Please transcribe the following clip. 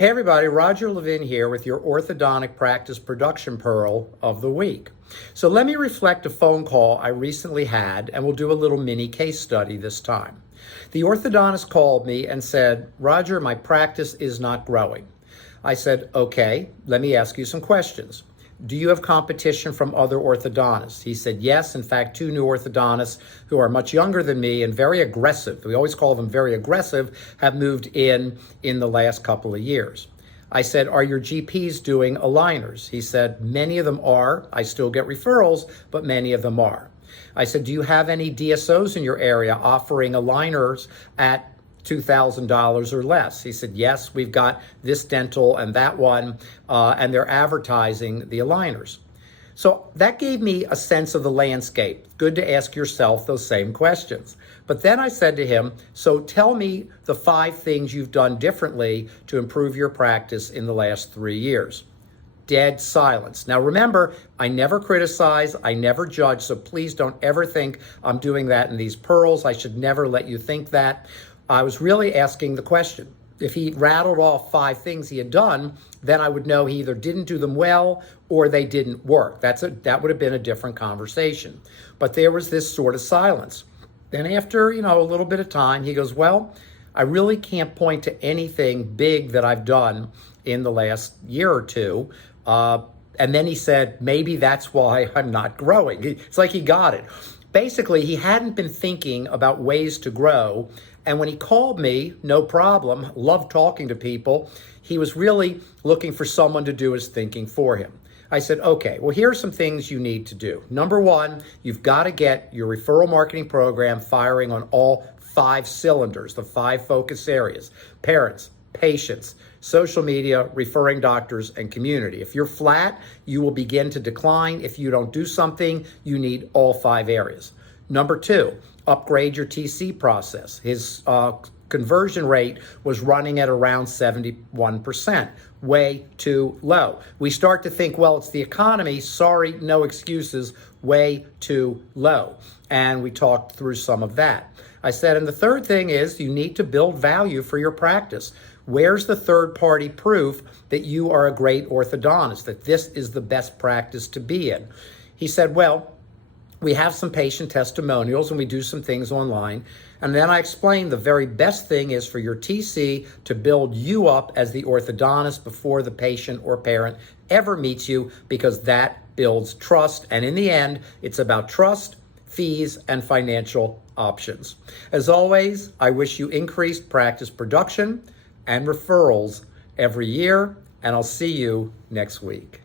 Hey everybody, Roger Levin here with your orthodontic practice production pearl of the week. So let me reflect a phone call I recently had, and we'll do a little mini case study this time. The orthodontist called me and said, Roger, my practice is not growing. I said, okay, let me ask you some questions. Do you have competition from other orthodontists? He said, yes. In fact, two new orthodontists who are much younger than me and very aggressive, we always call them very aggressive, have moved in the last couple of years. I said, are your GPs doing aligners? He said, many of them are. I still get referrals, but many of them are. I said, do you have any DSOs in your area offering aligners at $2,000 or less? He said, yes, we've got this dental and that one, and they're advertising the aligners. So that gave me a sense of the landscape. Good to ask yourself those same questions. But then I said to him, so tell me the 5 things you've done differently to improve your practice in the last 3 years. Dead silence. Now remember, I never criticize, I never judge, so please don't ever think I'm doing that in these pearls. I should never let you think that. I was really asking the question. If he rattled off 5 things he had done, then I would know he either didn't do them well or they didn't work. That would have been a different conversation. But there was this sort of silence. Then after, a little bit of time, he goes, well, I really can't point to anything big that I've done in the last year or two. And then he said, maybe that's why I'm not growing. It's like he got it. Basically, he hadn't been thinking about ways to grow. And when he called me, no problem, loved talking to people, he was really looking for someone to do his thinking for him. I said, okay, well, here are some things you need to do. Number 1, you've got to get your referral marketing program firing on all 5 cylinders, the 5 focus areas: parents, patients, social media, referring doctors, and community. If you're flat, you will begin to decline. If you don't do something, you need all 5 areas. Number 2, upgrade your TC process. His conversion rate was running at around 71%, way too low. We start to think, well, it's the economy. Sorry, no excuses, way too low. And we talked through some of that. I said, and the third thing is you need to build value for your practice. Where's the third-party proof that you are a great orthodontist, that this is the best practice to be in? He said, well, we have some patient testimonials and we do some things online. And then I explained the very best thing is for your TC to build you up as the orthodontist before the patient or parent ever meets you, because that builds trust. And in the end, it's about trust, fees, and financial options. As always, I wish you increased practice production and referrals every year, and I'll see you next week.